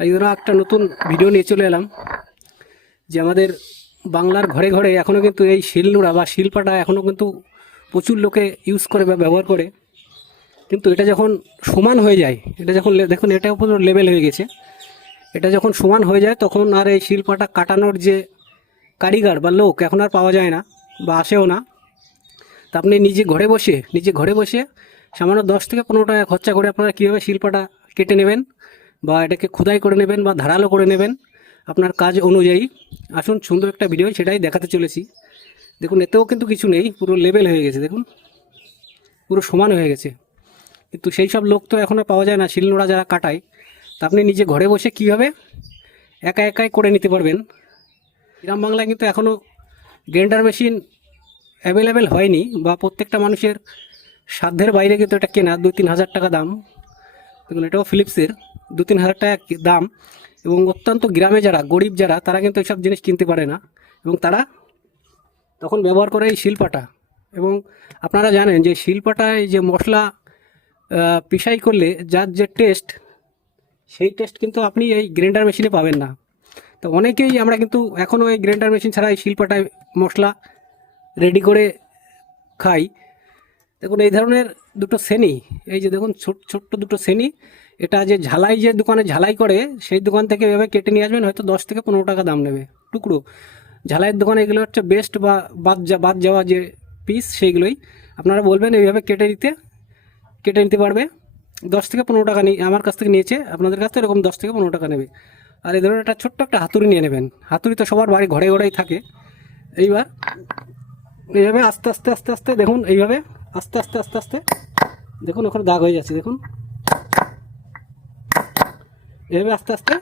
এই জন্য একটা নতুন ভিডিও নিয়ে চলে এলাম, যে আমাদের বাংলার ঘরে ঘরে এখনও কিন্তু এই শিলনোড়া বা শিলপাটা এখনও কিন্তু প্রচুর লোকে ইউজ করে বা ব্যবহার করে। কিন্তু এটা যখন সমান হয়ে যায়, এটা যখন দেখুন এটা উপর লেভেল হয়ে গেছে। এটা যখন সমান হয়ে যায়, তখন আর এই শিলপাটা কাটানোর যে কারিগর বা লোক এখন আর পাওয়া যায় না বা আসেও না। তা আপনি নিজে ঘরে বসে, নিজে ঘরে বসে সামান্য দশ থেকে পনেরো টাকা খরচা করে আপনারা কীভাবে শিল্পটা কেটে নেবেন বা এটাকে খুদাই করে নেবেন বা ধারালো করে নেবেন, আপনার কাজ অনুযায়ী। আসুন, সুন্দর একটা ভিডিও সেটাই দেখাতে চলেছি। দেখুন, এতেও কিন্তু কিছু নেই, পুরো লেভেল হয়ে গেছে, দেখুন। পুরো সমান হয়ে গেছে। কিন্তু সেই সব লোক তো এখনও পাওয়া যায় না, শিলনোড়া যারা কাটায়, তা আপনি নিজে ঘরে বসে কীভাবে একা একাই করে নিতে পারবেন? গ্রাম বাংলায় কিন্তু এখনও গ্রাইন্ডার মেশিন অ্যাভেলেবেল হয়নি, বা প্রত্যেকটা মানুষের সাধ্যের বাইরে কিন্তু এটা কেনা দু তিন হাজার টাকা দাম। দেখুন, এটাও ফিলিপসের দু তিন হাজার টাকা দাম এবং অত্যন্ত গ্রামে যারা, গরিব যারা, তারা কিন্তু এইসব জিনিস কিনতে পারে না। এবং তারা তখন ব্যবহার করে এই শিল্পাটা। এবং আপনারা জানেন যে শিল্পাটায় যে মশলা পিসাই করলে যার যে টেস্ট সেই টেস্ট কিন্তু আপনি এই গ্রাইন্ডার মেশিনে পাবেন না। তো অনেকেই আমরা কিন্তু এখনও এই গ্রাইন্ডার মেশিন ছাড়া এই শিল্পাটায় মশলা রেডি করে খাই। দেখুন, এই ধরনের দুটো শ্রেণি, এই যে দেখুন, ছোট, ছোট্ট দুটো শ্রেণি, এটা যে ঝালাই, যে দোকানে ঝালাই করে, সেই দোকান থেকে এভাবে কেটে নিয়ে আসবেন, হয়তো দশ থেকে পনেরো টাকা দাম নেবে, টুকরো। ঝালাইয়ের দোকানে এগুলো হচ্ছে বেস্ট বা বাদ যা, বাদ যাওয়া যে পিস সেইগুলোই। আপনারা বলবেন এইভাবে কেটে নিতে কেটে নিতে পারবে। দশ থেকে পনেরো টাকা নিয়ে, আমার কাছ থেকে নিয়েছে, আপনাদের কাছ থেকে এরকম দশ থেকে পনেরো টাকা নেবে। আর এই ধরনের একটা ছোট্ট একটা হাতুড়ি নিয়ে নেবেন। হাতুড়ি তো সবার বাড়ি ঘরে ঘরেই থাকে। এইবার, এইভাবে আস্তে আস্তে আস্তে আস্তে, দেখুন, এইভাবে আস্তে আস্তে আস্তে আস্তে। দেখুন, ওখানে দাগ হয়ে যাচ্ছে, দেখুন। এইভাবে আস্তে আস্তে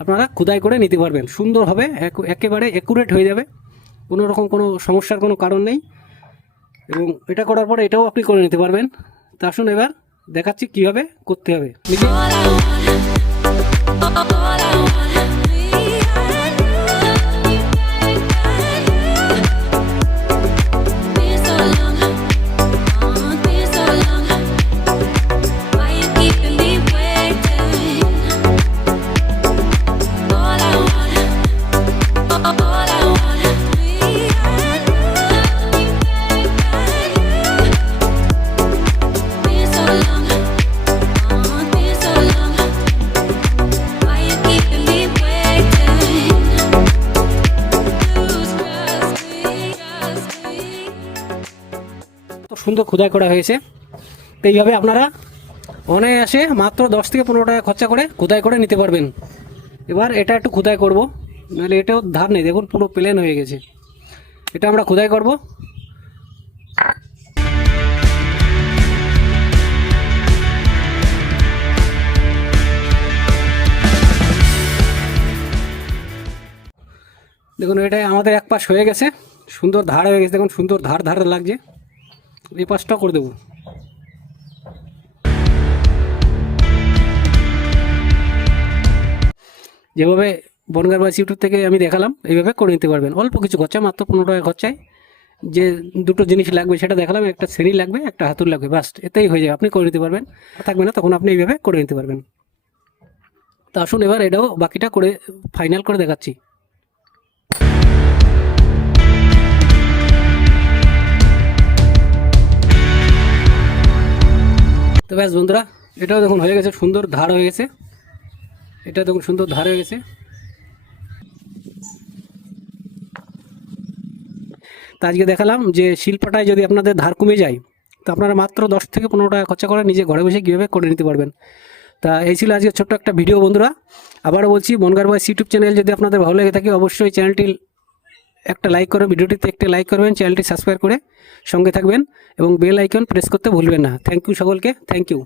আপনারা খুদাই করে নিতে পারবেন। সুন্দর হবে একেবারে অ্যাকুরেট হয়ে যাবে। কোনো রকম কোনো সমস্যার কোনো কারণ নেই। এবং এটা করার পরে এটাও আপনি করে নিতে পারবেন। তা আসুন এবার দেখাচ্ছি কীভাবে করতে হবে। সুন্দর খোদাই করা হয়েছে। তো এইভাবে আপনারা অনায়াসে মাত্র দশ থেকে পনেরো টাকা খরচা করে খোদাই করে নিতে পারবেন। এবার এটা একটু খোদাই করব, নাহলে এটাও ধার নেই, দেখুন পুরো প্লেন হয়ে গেছে। এটা আমরা খোদাই করব। দেখুন, এটা আমাদের এক পাশ হয়ে গেছে। সুন্দর ধার হয়ে গেছে, দেখুন, সুন্দর ধার ধার লাগছে। এই পাশটা করে দেবো। যেভাবে বনগার বাস ইউটিউব থেকে আমি দেখালাম, এইভাবে করে নিতে পারবেন। অল্প কিছু খরচা মাত্র পনেরো টাকা খরচায় যে দুটো জিনিস লাগবে সেটা দেখালাম, একটা শ্রেণি লাগবে, একটা হাতুর লাগবে বাস এতেই হয়ে যাবে। আপনি করে নিতে পারবেন থাকবে না, তখন আপনি এইভাবে করে নিতে পারবেন। তা আসুন, এবার এটাও বাকিটা করে ফাইনাল করে দেখাচ্ছি। ব্যাস বন্ধুরা, এটাও দেখুন হয়ে গেছে, সুন্দর ধার হয়ে গেছে। এটা দেখুন সুন্দর ধার হয়ে গেছে। তা আজকে দেখালাম যে শিল্পটায় যদি আপনাদের ধার কমে যায়, তো আপনারা মাত্র দশ থেকে পনেরো টাকা খরচা করে নিজে ঘরে বসে কীভাবে করে নিতে পারবেন? তা এই ছিল আজকে ছোট্ট একটা ভিডিও বন্ধুরা। আবারও বলছি বনগার বয়স ইউটিউব চ্যানেল যদি আপনাদের ভালো লেগে থাকে, অবশ্যই চ্যানেলটি একটা লাইক করে, ভিডিওটিতে একটা লাইক করবেন চ্যানেলটি সাবস্ক্রাইব করে সঙ্গে থাকবেন এবং বেল আইকন প্রেস করতে ভুলবেন না। থ্যাংক ইউ সকলকে থ্যাংক ইউ